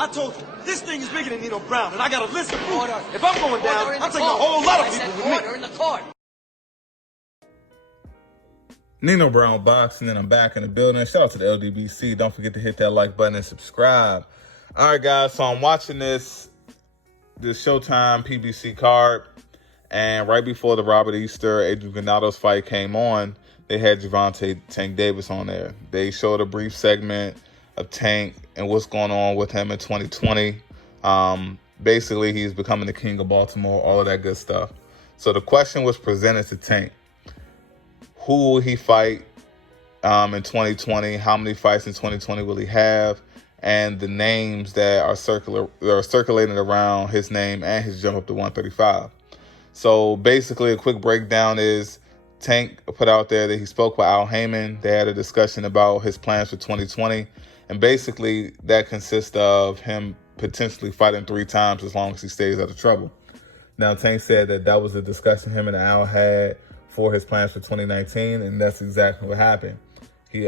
I told you, this thing is bigger than Nino Brown, and I got a list of proof. Order. If I'm going down, Order in I'm the taking a court. whole lot I of said people with order me. in the court. Nino Brown Boxing, and I'm back in the building. Shout out to the LDBC. Don't forget to hit that like button and subscribe. All right, guys, so I'm watching this Showtime PBC card, and right before the Robert Easter, Adrian Granados fight came on, they had Gervonta Tank Davis on there. They showed a brief segment of Tank and what's going on with him in 2020. Basically, he's becoming the king of Baltimore, all of that good stuff. So the question was presented to Tank. Who will he fight in 2020? How many fights in 2020 will he have? And the names that are circulating around his name and his jump up to 135. So basically, a quick breakdown is Tank put out there that he spoke with Al Heyman. They had a discussion about his plans for 2020. And basically, that consists of him potentially fighting 3 times as long as he stays out of trouble. Now, Tank said that was a discussion him and Al had for his plans for 2019, and that's exactly what happened. He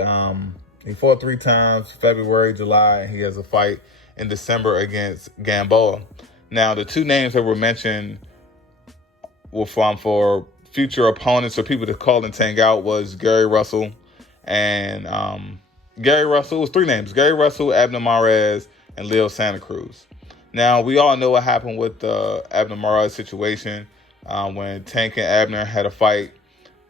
fought 3 times, February, July, and he has a fight in December against Gamboa. Now, the 2 names that were mentioned were for future opponents or people that called and Tank out was Gary Russell and Gary Russell. It was 3 names: Gary Russell, Abner Mares, and Leo Santa Cruz. Now, we all know what happened with the Abner Mares situation. When Tank and Abner had a fight,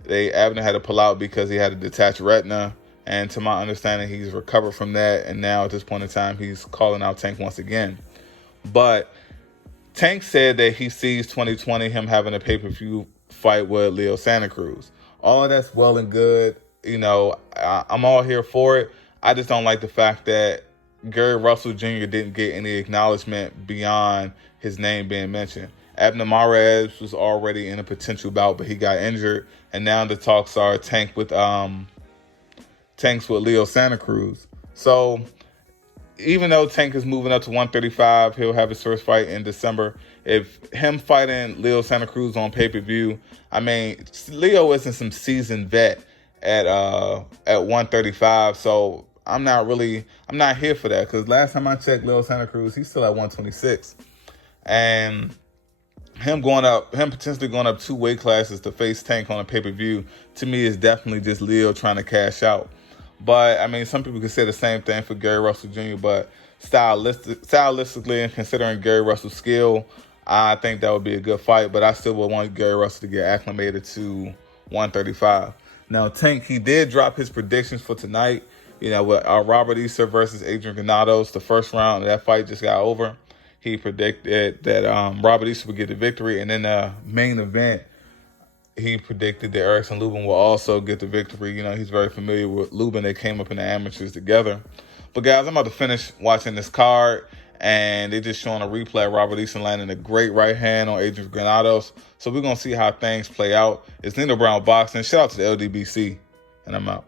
Abner had to pull out because he had a detached retina. And to my understanding, he's recovered from that. And now at this point in time, he's calling out Tank once again. But Tank said that he sees 2020 him having a pay-per-view fight with Leo Santa Cruz. All of that's well and good. You know, I'm all here for it. I just don't like the fact that Gary Russell Jr. didn't get any acknowledgement beyond his name being mentioned. Abner Mares was already in a potential bout, but he got injured. And now the talks are Tank's with Leo Santa Cruz. So even though Tank is moving up to 135, he'll have his first fight in December. If him fighting Leo Santa Cruz on pay-per-view, I mean, Leo isn't some seasoned vet at 135, so I'm not here for that, because last time I checked Leo Santa Cruz, he's still at 126. And him potentially going up 2 weight classes to face Tank on a pay-per-view, to me, is definitely just Leo trying to cash out. But, I mean, some people could say the same thing for Gary Russell Jr., but stylistically and considering Gary Russell's skill, I think that would be a good fight. But I still would want Gary Russell to get acclimated to 135. Now, Tank, he did drop his predictions for tonight. You know, with Robert Easter versus Adrian Granados, the first round of that fight just got over. He predicted that Robert Easter would get the victory. And in the main event, he predicted that Erickson Lubin will also get the victory. You know, he's very familiar with Lubin. They came up in the amateurs together. But, guys, I'm about to finish watching this card, and they're just showing a replay of Robert Easter landing a great right hand on Adrian Granados. So we're going to see how things play out. It's Nino Brown Boxing. Shout out to the LDBC, and I'm out.